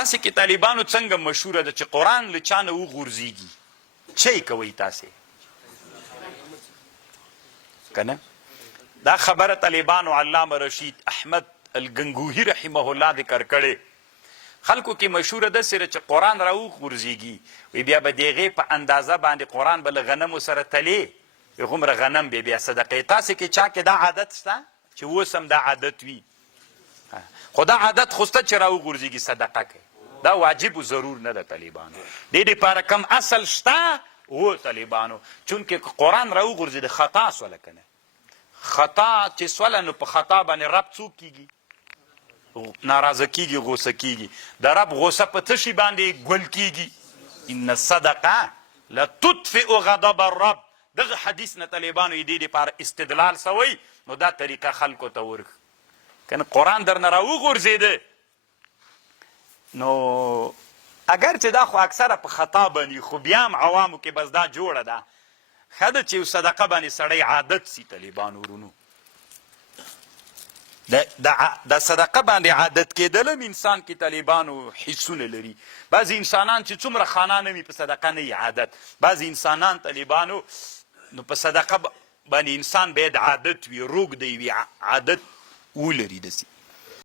تاسې کې طالبانو څنګه مشهوره ده چې قرآن له چا نه وغورځېږي چی کوئ تاسې که نه دا خبره طالبانو علامه رشید احمد الګنګوهي رحمه الله ذکر کړی خلکو کې مشهوره ده سره چې قرآن را وغورځېږي وی بیا به د هغې په اندازه باندې قرآن به له غنمو سره تلې هغومره غنم بیا صدقې تاسې کې چا کې دا عادت شته چې اوس هم دا عادت وي خو دا عادت خو شته چې را وغورځېږي صدقه کوي دا واجب و ضرور نه ده طالبانو دې دپاره کم اصل شته و طالبانو چونکې قرآن را وغورځېده خطا سوله که نه خطا چې سوله نو په خطا باندې رب څوک کېږي ناراضه کېږي غوسه کېږي د رب غوسه په څه شي باندې ګل کېږي ان الصدقه لتطفئ غضب الرب دغه حدیث نه طالبانو یې دې دپاره استدلال سوی نو دا طریقه خلکو ته ورک کنه قرآن در نه را وغورځېده نو اگر چې دا خو اکثره په خطا باندې خو بیا هم عوامو کې بس دا جوړه ده ښه ده چې صدقه باندې سړی عادت سي طالبانو ورونو د صدقه باندې عادت کېدل هم انسان کې طالبانو حسونه لري بعضې انسانان چې څومره خانه نه وي په صدقه نه وي عادت بعضې انسانان طالبانو نو په صدقه باندې انسان باید عادت وي روږدی وي عادت ولري داسې